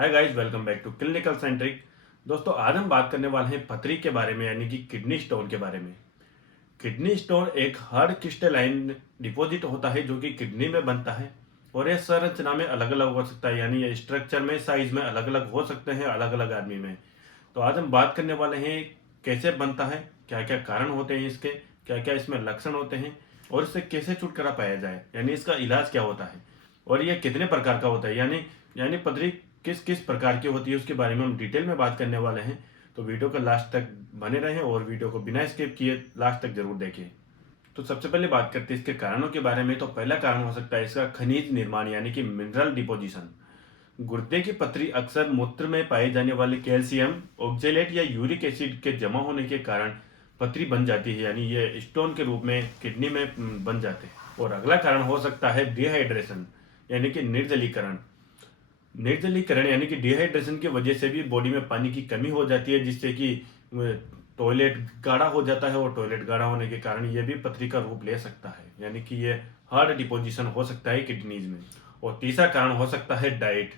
Hi guys, welcome back to clinical centric. दोस्तों, आज हम बात करने वाले हैं पथरी के बारे में, यानी कि किडनी स्टोन के बारे में। किडनी स्टोन एक हार्ड क्रिस्टलाइन डिपॉजिट होता है जो कि किडनी में बनता है और यह संरचना में अलग अलग हो सकता है, यानी ये स्ट्रक्चर में, साइज में अलग अलग हो सकते हैं अलग अलग आदमी में। तो आज हम बात करने वाले हैं कैसे बनता है, क्या क्या कारण होते हैं इसके, क्या क्या इसमें लक्षण होते हैं और इससे कैसे छुटकारा पाया जाए, यानी इसका इलाज क्या होता है और यह कितने प्रकार का होता है, यानी यानी पथरी किस किस प्रकार की होती है उसके बारे में हम डिटेल में बात करने वाले हैं। तो वीडियो को लास्ट तक बने रहें और वीडियो को बिना स्किप किए लास्ट तक जरूर देखें। तो सबसे पहले बात करते हैं इसके कारणों के बारे में। तो पहला कारण हो सकता है इसका खनिज निर्माण, यानी कि मिनरल डिपोजिशन। गुर्दे की पथरी अक्सर मूत्र में पाए जाने वाले कैल्शियम ऑक्जेलेट या यूरिक एसिड के जमा होने के कारण पथरी बन जाती है, यानी ये स्टोन के रूप में किडनी में बन जाते हैं। और अगला कारण हो सकता है डिहाइड्रेशन, यानी कि निर्जलीकरण। निर्जलीकरण यानी कि डिहाइड्रेशन की वजह से भी बॉडी में पानी की कमी हो जाती है, जिससे कि टॉयलेट गाढ़ा हो जाता है और टॉयलेट गाढ़ा होने के कारण यह भी पथरी का रूप ले सकता है, यानी कि यह हार्ड डिपोजिशन हो सकता है किडनीज में। और तीसरा कारण हो सकता है डाइट।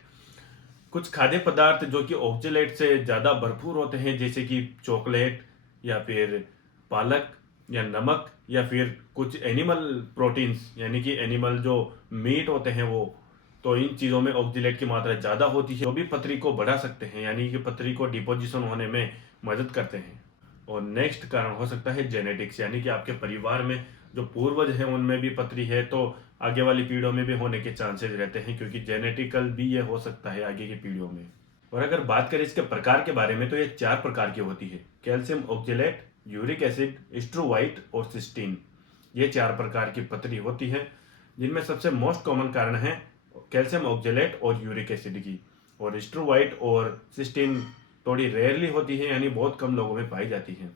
कुछ खाद्य पदार्थ जो कि ऑक्जेलेट से ज़्यादा भरपूर होते हैं, जैसे कि चॉकलेट या फिर पालक या नमक या फिर कुछ एनिमल प्रोटीन्स, यानी कि एनिमल जो मीट होते हैं वो, तो इन चीज़ों में ऑक्जेलेट की मात्रा ज़्यादा होती है, जो भी पथरी को बढ़ा सकते हैं, यानी कि पथरी को डिपोजिशन होने में मदद करते हैं। और नेक्स्ट कारण हो सकता है जेनेटिक्स, यानी कि आपके परिवार में जो पूर्वज हैं उनमें भी पथरी है तो आगे वाली पीढ़ियों में भी होने के चांसेस रहते हैं, क्योंकि जेनेटिकल भी ये हो सकता है आगे की पीढ़ियों में। और अगर बात करें इसके प्रकार के बारे में तो ये 4 प्रकार की होती है: कैल्शियम ऑक्जेलेट, यूरिक एसिड, स्ट्रोवाइट और सिस्टीन। ये 4 प्रकार की पथरी होती है, जिनमें सबसे मोस्ट कॉमन कारण है कैल्शियम ऑक्जेलेट और यूरिक एसिड की। और स्ट्रोवाइट और सिस्टीन थोड़ी रेयरली होती है, यानी बहुत कम लोगों में पाई जाती है।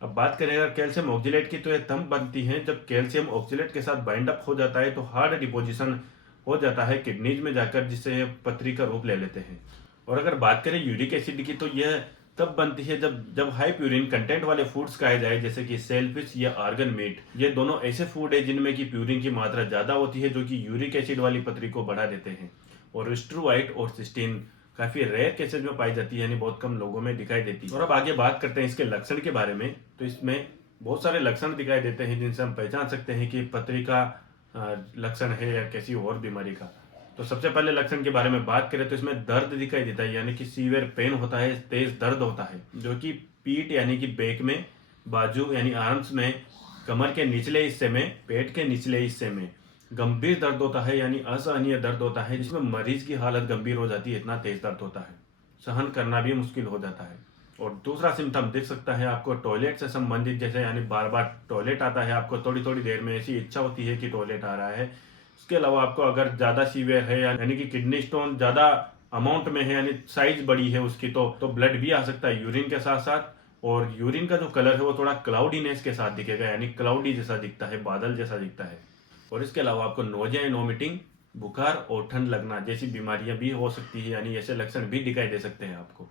अब बात करें अगर कैल्शियम ऑक्जेलेट की, तो यह तब बनती है जब कैल्शियम ऑक्जेलेट के साथ बाइंड अप हो जाता है तो हार्ड डिपोजिशन हो जाता है किडनीज में जाकर, जिससे यह पथरी का रूप ले लेते हैं। और अगर बात करें यूरिक एसिड की, तो यह तब बनती है जब हाई प्यूरिन कंटेंट वाले फूड्स खाए जाए, जैसे कि सेलफिश या आर्गन मीट। ये दोनों ऐसे फूड है जिनमें की प्यूरिन की मात्रा ज़्यादा होती है, जो कि यूरिक एसिड वाली पथरी को बढ़ा देते हैं। और स्ट्रूवाइट और सिस्टीन काफ़ी रेयर केसेस में पाई जाती है, यानी बहुत कम लोगों में दिखाई देती है। और अब आगे बात करते हैं इसके लक्षण के बारे में। तो इसमें बहुत सारे लक्षण दिखाई देते हैं जिनसे हम पहचान सकते हैं कि पथरी का लक्षण है या किसी और बीमारी का। तो सबसे पहले लक्षण के बारे में बात करें तो इसमें दर्द दिखाई देता है, यानी कि सीवियर पेन होता है, तेज दर्द होता है, जो कि पीठ यानी कि बैक में, बाजू यानी आर्म्स में, कमर के निचले हिस्से में, पेट के निचले हिस्से में गंभीर दर्द होता है, यानी असहनीय दर्द होता है, जिसमें मरीज की हालत गंभीर हो जाती है, इतना तेज दर्द होता है, सहन करना भी मुश्किल हो जाता है। और दूसरा सिम्टम दिख सकता है आपको टॉयलेट से संबंधित, जैसे यानी बार बार टॉयलेट आता है, आपको थोड़ी थोड़ी देर में ऐसी इच्छा होती है कि टॉयलेट आ रहा है। इसके अलावा आपको अगर ज़्यादा सीवियर है, यानी कि किडनी स्टोन ज़्यादा अमाउंट में है, यानी साइज बड़ी है उसकी, तो ब्लड भी आ सकता है यूरिन के साथ साथ। और यूरिन का जो कलर है वो थोड़ा क्लाउडीनेस के साथ दिखेगा, यानी क्लाउडी जैसा दिखता है, बादल जैसा दिखता है। और इसके अलावा आपको नोजिया एंड वोमिटिंग, बुखार और ठंड लगना जैसी बीमारियां भी हो सकती है, यानी ऐसे लक्षण भी दिखाई दे सकते हैं आपको।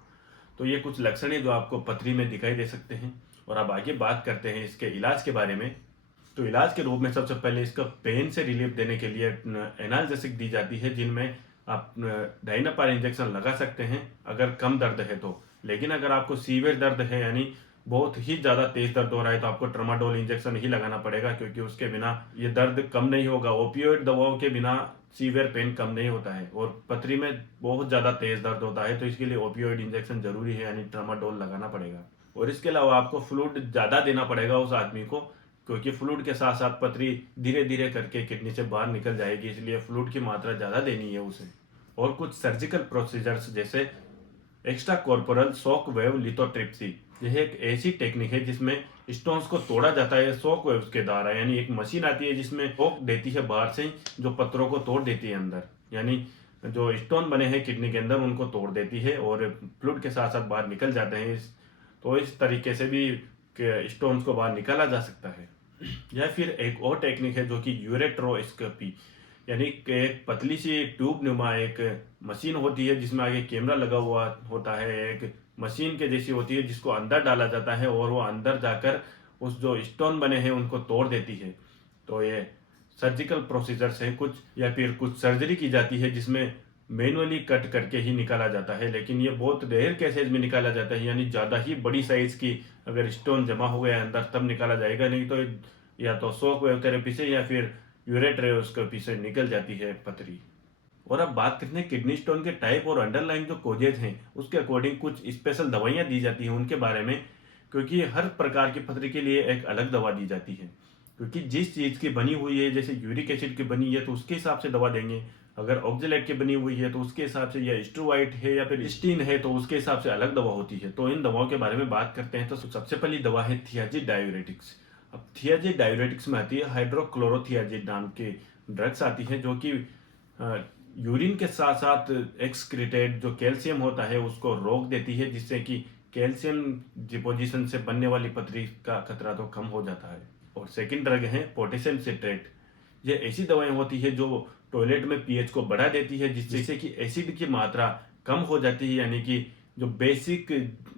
तो ये कुछ लक्षण है जो आपको पथरी में दिखाई दे सकते हैं। और अब आगे बात करते हैं इसके इलाज के बारे में। तो इलाज के रूप में सबसे पहले इसका पेन से रिलीफ देने के लिए एनाल्जेसिक दी जाती है, जिनमें आप डाइनापार इंजेक्शन लगा सकते हैं अगर कम दर्द है तो। लेकिन अगर आपको सीवियर दर्द है, यानी बहुत ही ज़्यादा तेज दर्द हो रहा है, तो आपको ट्रामाडोल इंजेक्शन ही लगाना पड़ेगा, क्योंकि उसके बिना ये दर्द कम नहीं होगा। ओपियोइड दवाओं के बिना सीवियर पेन कम नहीं होता है, और पथरी में बहुत ज़्यादा तेज दर्द होता है, तो इसके लिए ओपियोइड इंजेक्शन जरूरी है, यानी ट्रामाडोल लगाना पड़ेगा। और इसके अलावा आपको फ्लूइड ज़्यादा देना पड़ेगा उस आदमी को, क्योंकि फ्लूइड के साथ साथ पथरी धीरे धीरे करके किडनी से बाहर निकल जाएगी, इसलिए फ्लूइड की मात्रा ज़्यादा देनी है उसे। और कुछ सर्जिकल प्रोसीजर्स जैसे extra corporal shock wave lithotripsy, यह एक ऐसी टेक्निक है जिसमें स्टोन्स को तोड़ा जाता है शॉक वेव्स के द्वारा, यानी एक मशीन आती है जिसमें शॉक देती है बाहर से, जो पत्थरों को तोड़ देती है अंदर, यानी जो स्टोन बने हैं किडनी के अंदर उनको तोड़ देती है और फ्लूइड के साथ साथ बाहर निकल जाते हैं। तो इस तरीके से भी स्टोन्स को बाहर निकाला जा सकता है। या फिर एक और टेक्निक है जो कि यूरेट्रोस्कोपी, यानी कि एक पतली सी ट्यूब नुमा एक मशीन होती है जिसमें आगे कैमरा लगा हुआ होता है, एक मशीन के जैसी होती है जिसको अंदर डाला जाता है और वो अंदर जाकर उस जो स्टोन बने हैं उनको तोड़ देती है। तो ये सर्जिकल प्रोसीजर्स हैं कुछ, या फिर कुछ सर्जरी की जाती है जिसमें मैनुअली कट करके ही निकाला जाता है, लेकिन ये बहुत रेयर केसेज में निकाला जाता है, यानी ज़्यादा ही बड़ी साइज़ की अगर स्टोन जमा हो गया अंदर तब निकाला जाएगा, नहीं तो या तो शॉक वेव थेरेपी से या फिर यूरेट उसके से निकल जाती है पथरी। और अब बात करते हैं किडनी स्टोन के टाइप और अंडरलाइन जो कोजेज हैं उसके अकॉर्डिंग कुछ स्पेशल दवाइयाँ दी जाती हैं उनके बारे में, क्योंकि हर प्रकार की पथरी के लिए एक अलग दवा दी जाती है। क्योंकि जिस चीज़ की बनी हुई है, जैसे यूरिक एसिड की बनी है तो उसके हिसाब से दवा देंगे, अगर ऑक्जेलेट की बनी हुई है तो उसके हिसाब से, या स्ट्रोवाइट है या फिर स्टीन है तो उसके हिसाब से अलग दवा होती है। तो इन दवाओं के बारे में बात करते हैं। तो सबसे पहली दवा है थियाजिड डायूरेटिक्स। अब थियाजिड डायूरेटिक्स में आती है हाइड्रोक्लोरोथियाजिड नाम की ड्रग्स आती है, जो कि यूरिन के साथ साथ एक्सक्रीटेड जो कैल्शियम होता है उसको रोक देती है, जिससे कि कैल्शियम डिपोजिशन से बनने वाली पथरी का खतरा तो कम हो जाता है। और सेकंड ड्रग है पोटेशियम सिट्रेट। ये ऐसी दवाएं होती है जो टॉयलेट में पीएच को बढ़ा देती है, जिससे कि एसिड की मात्रा कम हो जाती है, यानी कि जो बेसिक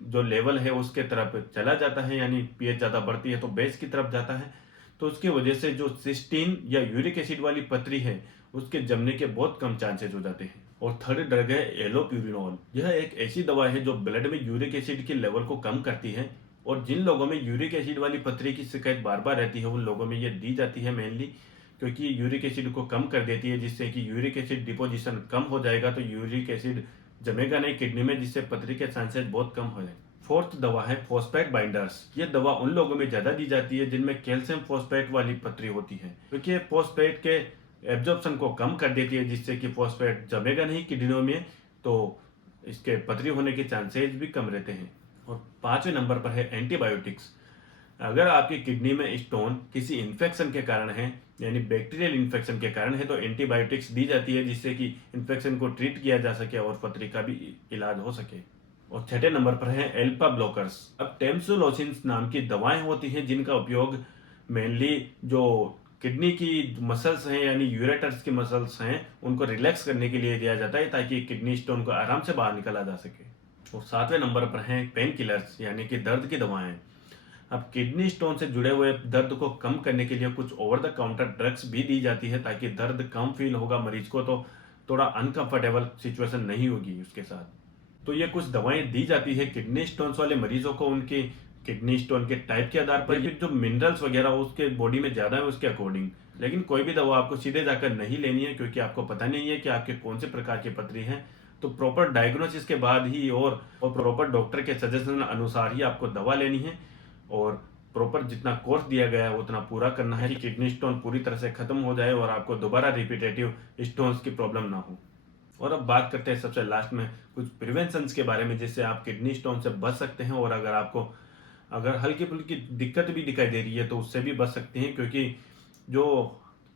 जो लेवल है उसके तरफ चला जाता है, यानी पीएच ज़्यादा बढ़ती है तो बेस की तरफ जाता है। तो उसकी वजह से जो सिस्टीन या यूरिक एसिड वाली पथरी है उसके जमने के बहुत कम चांसेस हो जाते हैं। और थर्ड ड्रग है एलोप्यूरिनोल। यह एक ऐसी दवा है जो ब्लड में यूरिक एसिड के लेवल को कम करती है, और जिन लोगों में यूरिक एसिड वाली पथरी की शिकायत बार बार रहती है उन लोगों में ये दी जाती है मेनली, क्योंकि यूरिक एसिड को कम कर देती है, जिससे कि यूरिक एसिड डिपोजिशन कम हो जाएगा तो यूरिक एसिड जमेगा नहीं किडनी में, जिससे पथरी के चांसेस बहुत कम हो जाए। फोर्थ दवा है फॉस्फेट बाइंडर्स। ये दवा उन लोगों में ज्यादा दी जाती है जिनमें कैल्शियम फॉस्फेट वाली पथरी होती है, क्योंकि ये फॉस्फेट के एब्जॉर्प्शन को कम कर देती है, जिससे कि फॉस्फेट जमेगा नहीं किडनियों में, तो इसके पथरी होने के चांसेस भी कम रहते हैं। और पांचवें नंबर पर है एंटीबायोटिक्स। अगर आपकी किडनी में स्टोन किसी इन्फेक्शन के कारण है, यानी बैक्टीरियल इन्फेक्शन के कारण है, तो एंटीबायोटिक्स दी जाती है, जिससे कि इन्फेक्शन को ट्रीट किया जा सके और पथरी का भी इलाज हो सके। और छठे नंबर पर है एल्फा ब्लॉकर्स। अब टेम्सुलोसिन नाम की दवाएं होती हैं जिनका उपयोग मेनली जो किडनी की मसल्स हैं, यानी यूरेटर्स की मसल्स हैं, उनको रिलैक्स करने के लिए दिया जाता है, ताकि किडनी स्टोन को आराम से बाहर निकाला जा सके। और सातवें नंबर पर हैं पेन किलर्स, यानी कि दर्द की दवाएं। अब किडनी स्टोन से जुड़े हुए दर्द को कम करने के लिए कुछ ओवर द काउंटर ड्रग्स भी दी जाती है, ताकि दर्द कम फील होगा मरीज को, तो थोड़ा अनकंफर्टेबल सिचुएशन नहीं होगी उसके साथ। तो ये कुछ दवाएं दी जाती है किडनी स्टोन्स वाले मरीजों को उनकी किडनी स्टोन के टाइप के आधार पर, फिर जो मिनरल्स वगैरह उसके बॉडी में ज्यादा है उसके अकॉर्डिंग। लेकिन कोई भी दवा आपको सीधे जाकर नहीं लेनी है, क्योंकि आपको पता नहीं है कि आपके कौन से प्रकार की पथरी है। तो प्रॉपर डायग्नोसिस के बाद ही और प्रॉपर डॉक्टर के सजेशन अनुसार ही आपको दवा लेनी है, और प्रॉपर जितना कोर्स दिया गया है उतना पूरा करना है कि किडनी स्टोन पूरी तरह से खत्म हो जाए और आपको दोबारा रिपीटेटिव स्टोन्स की प्रॉब्लम ना हो। और अब बात करते हैं सबसे लास्ट में कुछ प्रिवेंशंस के बारे में, जिससे आप किडनी स्टोन से बच सकते हैं, और अगर आपको अगर हल्की फुल्की दिक्कत भी दिखाई दे रही है तो उससे भी बच सकते हैं, क्योंकि जो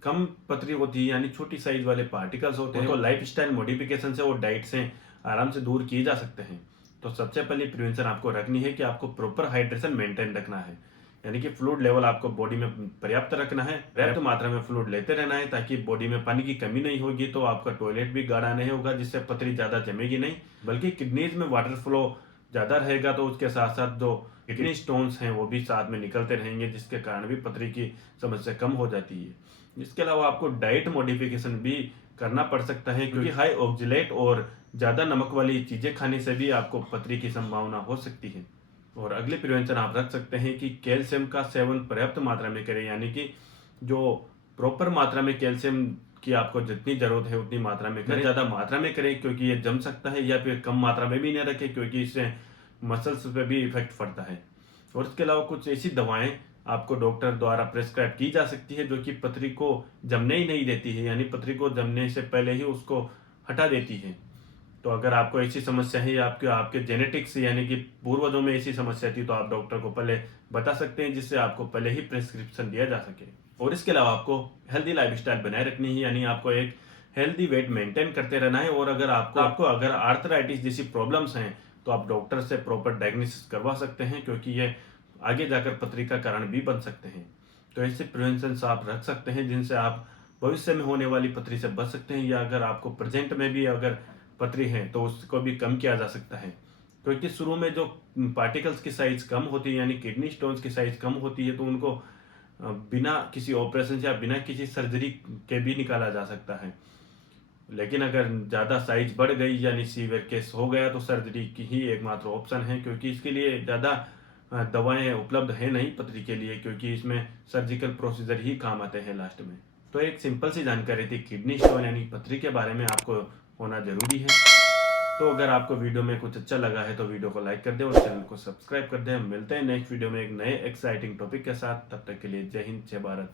कम पतली होती है यानी छोटी साइज वाले पार्टिकल्स होते हैं तो लाइफस्टाइल मॉडिफिकेशन से और डाइट से आराम से दूर किए जा सकते हैं। तो सबसे पहले प्रिवेंशन आपको रखनी है कि आपको प्रॉपर हाइड्रेशन मेंटेन रखना है, यानी कि फ्लूइड लेवल आपको बॉडी में पर्याप्त रखना है, पर्याप्त मात्रा में फ्लूइड लेते रहना है, ताकि बॉडी में पानी की कमी नहीं होगी, तो आपका टॉयलेट भी गाढ़ा नहीं होगा, जिससे पथरी ज़्यादा जमेगी नहीं, बल्कि किडनीज में वाटर फ्लो ज़्यादा रहेगा, तो उसके साथ साथ जो किडनी स्टोन्स हैं वो भी साथ में निकलते रहेंगे, जिसके कारण भी पथरी की समस्या कम हो जाती है। इसके अलावा आपको डाइट मॉडिफिकेशन भी करना पड़ सकता है, क्योंकि हाई ऑक्जेलेट और ज़्यादा नमक वाली चीज़ें खाने से भी आपको पथरी की संभावना हो सकती है। और अगले प्रिवेंशन आप रख सकते हैं कि कैल्शियम का सेवन पर्याप्त मात्रा में करें, यानी कि जो प्रॉपर मात्रा में कैल्शियम की आपको जितनी जरूरत है उतनी मात्रा में करें, ज़्यादा मात्रा में करें क्योंकि ये जम सकता है, या फिर कम मात्रा में भी न रखें क्योंकि इससे मसल्स पे भी इफेक्ट पड़ता है। और इसके अलावा कुछ ऐसी दवाएं आपको डॉक्टर द्वारा प्रेस्क्राइब की जा सकती है जो कि पथरी को जमने ही नहीं देती है, यानी पथरी को जमने से पहले ही उसको हटा देती है। तो अगर आपको ऐसी समस्या है या आपके आपके जेनेटिक्स यानी कि पूर्वजों में ऐसी समस्या थी, तो आप डॉक्टर को पहले बता सकते हैं, जिससे आपको पहले ही प्रेस्क्रिप्शन दिया जा सके। और इसके अलावा आपको हेल्दी लाइफस्टाइल बनाए रखनी है, यानी आपको एक हेल्दी वेट मेंटेन करते रहना है। और अगर आपको अगर आर्थराइटिस जैसी प्रॉब्लम्स हैं तो आप डॉक्टर से प्रॉपर डायग्नोसिस करवा सकते हैं, क्योंकि ये आगे जाकर पथरी का कारण भी बन सकते हैं। तो ऐसे प्रिवेंशन आप रख सकते हैं जिनसे आप भविष्य में होने वाली पथरी से बच सकते हैं, या अगर आपको प्रेजेंट में भी अगर पथरी है तो उसको भी कम किया जा सकता है। क्योंकि शुरू में जो पार्टिकल्स की साइज कम होती है, यानी किडनी स्टोन्स की साइज कम होती है, तो उनको बिना किसी ऑपरेशन या बिना किसी सर्जरी के भी निकाला जा सकता है। लेकिन अगर ज़्यादा साइज बढ़ गई यानी सीवियर केस हो गया तो सर्जरी की ही एकमात्र ऑप्शन है, क्योंकि इसके लिए ज़्यादा दवाएं उपलब्ध है नहीं पथरी के लिए, क्योंकि इसमें सर्जिकल प्रोसीजर ही काम आते हैं लास्ट में। तो एक सिंपल सी जानकारी थी किडनी स्टोन यानी पथरी के बारे में, आपको होना ज़रूरी है। तो अगर आपको वीडियो में कुछ अच्छा लगा है तो वीडियो को लाइक कर दें और चैनल को सब्सक्राइब कर दें। मिलते हैं नेक्स्ट वीडियो में एक नए एक्साइटिंग टॉपिक के साथ। तब तक के लिए जय हिंद, जय भारत।